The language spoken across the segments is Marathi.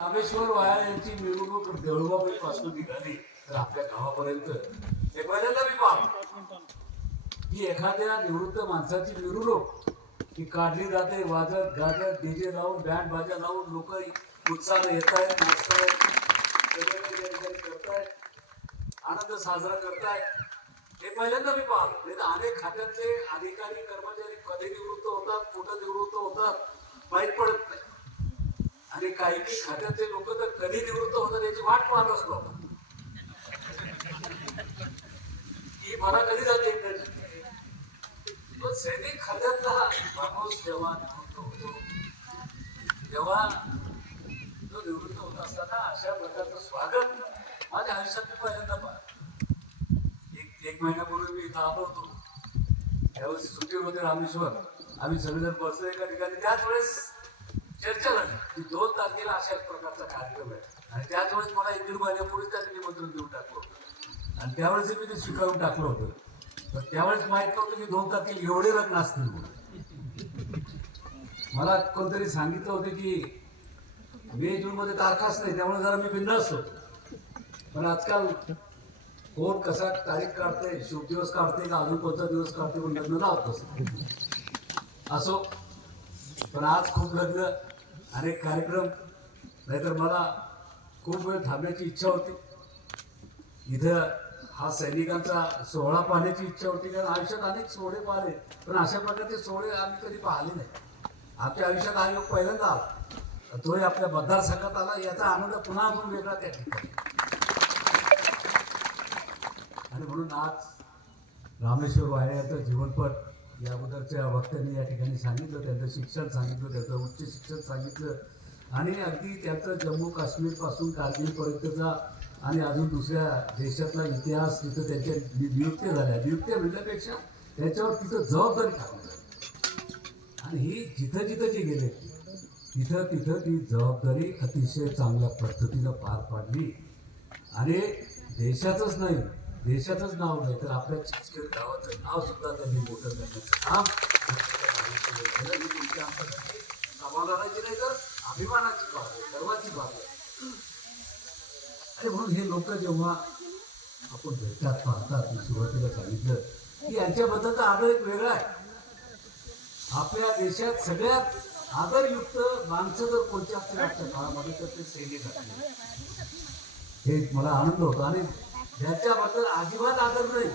रामेश्वर वाया यांची मिरवणूक देऊळबाई पासून निघाली तर आपल्या गावापर्यंत. हे पहिल्यांदा मी पाहतो. की एखाद्या निवृत्त माणसाची मिरवणूक ही काढली जाते वाजत गाजत डीजे लावून बँड बाजा लावून लोक उत्साह येत आहेत नाचतायत करतायत आनंद साजरा करतायत. हे पहिल्यांदा मी पाहतो. नाही तर अनेक खात्यातले अधिकारी कर्मचारी कधी निवृत्त होतात कुठं निवृत्त होतात माहीत पडत नाही. आणि काही काही खात्यातले लोक तर कधी निवृत्त होतात याची वाट पाहत असतो ही की मला कधी जाते सैनिक खात्यातला माणूस जेव्हा निवृत्त होतो तेव्हा तो निवृत्त होत असताना अशा प्रकारचं स्वागत माझ्या आयुष्यात मी पहिल्यांदा पाहत एक एक महिन्यापूर्वी मी इथं आलो होतो. त्यावेळेस सुट्टीमध्ये रामेश्वर आम्ही सगळेजण बसलो एका ठिकाणी. त्याच वेळेस चर्चा झाली की दोन तारखेला अशा प्रकारचा कार्यक्रम आहे. आणि त्याच वेळेस मला एक दीड महिन्यापूर्वी त्याचं निमंत्रण देऊन टाकलं होतं. आणि त्यावेळेस मी ते स्वीकारून टाकलं होतं. तर त्यावेळेस माहीत नव्हतं की दोन तारखेला एवढे लग्न असतील म्हणून. मला कोणतरी सांगितलं होतं की मे जूनमध्ये तारखाच नाही त्यामुळे जरा मी भिन्न होतो. पण आजकाल कोण कसा तारीख काढते शुभ दिवस काढते का अजून कोणता दिवस काढते पण लग्न लावत असो. पण आज खूप लग्न अनेक कार्यक्रम नाहीतर मला खूप वेळ थांबण्याची इच्छा होती. इथं हा सैनिकांचा सोहळा पाहण्याची इच्छा होती कारण आयुष्यात अनेक सोहळे पाहिले पण अशा प्रकारचे सोहळे आम्ही कधी पाहिले नाही. आमच्या आयुष्यात हा योग पहिल्यांदा आला. तोही आपल्या मतदारसंघात आला याचा आनंद पुन्हा अजून वेगळा त्या ठिकाणी. आणि म्हणून आज रामेश्वर वाया यांचं जीवनपट या अगोदरच्या वक्त्यांनी या ठिकाणी सांगितलं त्यांचं शिक्षण सांगितलं त्यांचं उच्च शिक्षण सांगितलं. आणि अगदी त्याचं जम्मू काश्मीरपासून कारगिलपर्यंतचा आणि अजून दुसऱ्या देशातला इतिहास तिथं त्यांच्या नियुक्त्या झाल्या. नियुक्त्या म्हणण्यापेक्षा त्याच्यावर तिथं जबाबदारी टाकली. आणि ही जिथं जिथं जे गेले तिथं तिथं ती जबाबदारी अतिशय चांगल्या पद्धतीनं पार पाडली. आणि देशाचंच नाही देशाचंच नाव नाही तर आपल्या चिचखेड गावाचं नाव सुद्धा त्यांनी मोठं करण्याचं काम ही तुमच्या आमच्यासाठी समाधानाची नाही तर अभिमानाची बाब आहे गर्वाची बाब आहे. आणि म्हणून हे लोक जेव्हा आपण भेटतात पाहतात मी सुरुवातीला सांगितलं की यांच्याबद्दलचा आदर एक वेगळा आहे. आपल्या देशात सगळ्यात आदरयुक्त माणसं जर कोणती असतील आजच्या काळामध्ये तर ते सैनिक असतील. हे मला आनंद होतो. आणि ह्याच्याबद्दल अजिबात आदर नाही.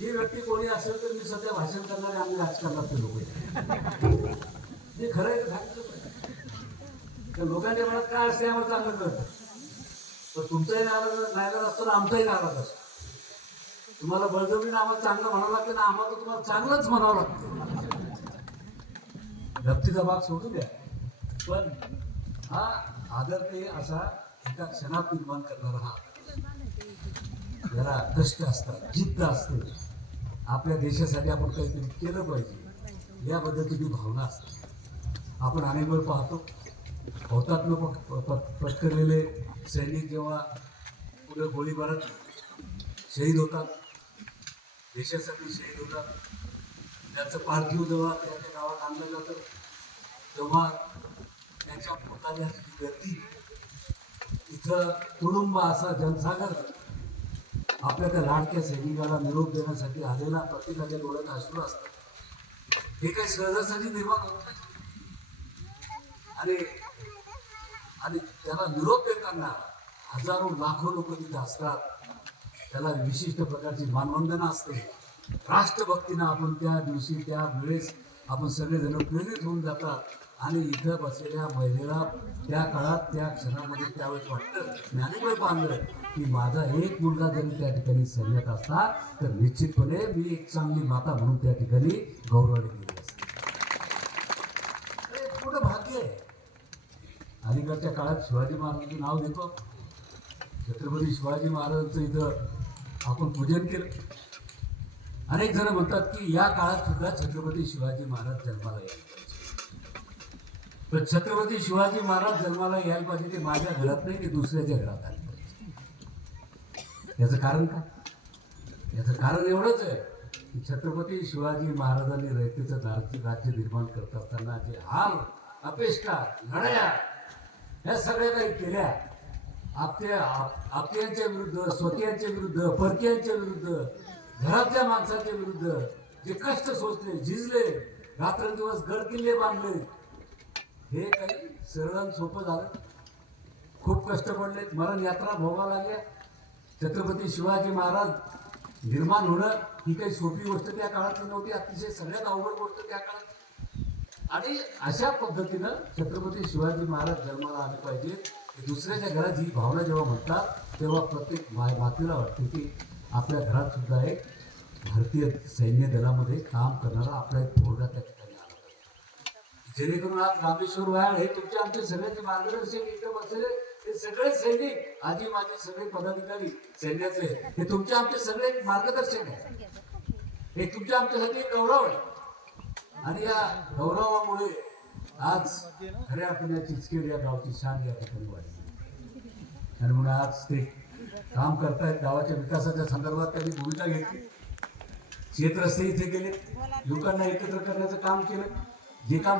ही व्यक्ती कोणी असेल तर मी सध्या भाषण करणारे आम्ही राजकारणातले लोक आहे. हे खरं आहे सांगितलं तर लोकांच्या मनात काय असते आम्हाला चांगलं कळतं पण तुमचाही नाराज नाराज असतो ना आमचाही नाराज असतो. तुम्हाला बळजबरीने आम्हाला चांगलं म्हणावं लागतं ना आम्हाला तर तुम्हाला चांगलंच म्हणावं लागतं. व्यक्तीचा भाग सोडू द्या. पण हा आदर ते असा एका क्षणात निर्माण करणारा हा जरा कष्ट असतात जिद्द असते. आपल्या देशासाठी आपण काहीतरी केलं पाहिजे. या पद्धतीची भावना असते. आपण अनेक वेळ पाहतो हौतात्म्य प- प- पत्करलेले सैनिक जेव्हा पुढे गोळीबारात शहीद होतात देशासाठी शहीद होतात त्यांचं पार्थिव जेव्हा त्यांच्या गावात आणलं जातं तेव्हा त्यांच्या पोटाची गर्दी इथं तुडुंब असा जनसागर आपल्या त्या लाडक्या सैनिकाला निरोप देण्यासाठी आलेला प्रत्येकाच्या डोळ्यात अश्रू असतात. हे काही सहजासहजी निर्माण होत आणि आणि त्याला निरोप देताना हजारो लाखो लोक तिथे असतात. त्याला विशिष्ट प्रकारची मानवंदना असते. राष्ट्रभक्तीनं आपण त्या दिवशी त्या वेळेस आपण सगळेजण प्रेरित होऊन जातात. आणि इथं बसलेल्या महिलेला त्या काळात त्या क्षणामध्ये त्यावेळेस वाटतं मी अनेक पाहिलं की माझा एक मुलगा जरी त्या ठिकाणी सैन्यात असता तर निश्चितपणे मी एक चांगली माता म्हणून त्या ठिकाणी गौरवाने गेली असते. पूर्ण भाग्य आहे. अलीकडच्या काळात शिवाजी महाराजांचं नाव घेतो. छत्रपती शिवाजी महाराजांचं इथं आपण पूजन केलं. अनेक जण म्हणतात की या काळात सुद्धा छत्रपती शिवाजी महाराज जन्माला येतात तर पण छत्रपती शिवाजी महाराज जन्माला यायला पाहिजे ते माझ्या घरात नाही ते दुसऱ्याच्या घरात आले पाहिजे. याचं कारण काय? याचं कारण एवढंच आहे की छत्रपती शिवाजी महाराजांनी रयतेचं राज्य निर्माण करत असताना जे हाल अपेष्टा लढाया ह्या सगळ्या काही केल्या आपल्या आप- आपल्याच्या विरुद्ध स्वकीयांच्या विरुद्ध परकीयांच्या विरुद्ध घरातल्या माणसाच्या विरुद्ध जे कष्ट सोसले झिजले रात्रंदिवस गड किल्ले बांधले हे काही सरळ सोपं झालं. खूप कष्ट पडले. मरण यात्रा भोगावं लागल्या छत्रपती शिवाजी महाराज निर्माण होणं ही काही सोपी गोष्ट त्या काळातली नव्हती. अतिशय सगळ्यात अवघड गोष्ट त्या काळात. आणि अशा पद्धतीनं छत्रपती शिवाजी महाराज जन्माला आले पाहिजे. दुसऱ्याच्या घरात ही भावना जेव्हा म्हणतात तेव्हा प्रत्येक मा- मातेला वाटते की आपल्या घरात सुद्धा एक भारतीय सैन्य दलामध्ये काम करणारा आपला एक थोडा त्या जेणेकरून आज रामेश्वर व्याळ हे तुमचे आमचे सगळ्याचे मार्गदर्शक इथं बसलेले हे सगळे सैनिक आजी माझे सगळे पदाधिकारी सैन्याचे हे तुमचे आमचे सगळे मार्गदर्शक आहे हे तुमच्या आमच्यासाठी गौरव आहे. आणि या गौरवामुळे आज खऱ्या अर्थाने चिचखेड या गावची शान या ठिकाणी वाढली. आणि म्हणून आज ते काम करतायत. गावाच्या विकासाच्या संदर्भात त्यांनी भूमिका घेतली. शेत रस्ते इथे गेले. युवकांना एकत्र करण्याचं काम केलं. जे काम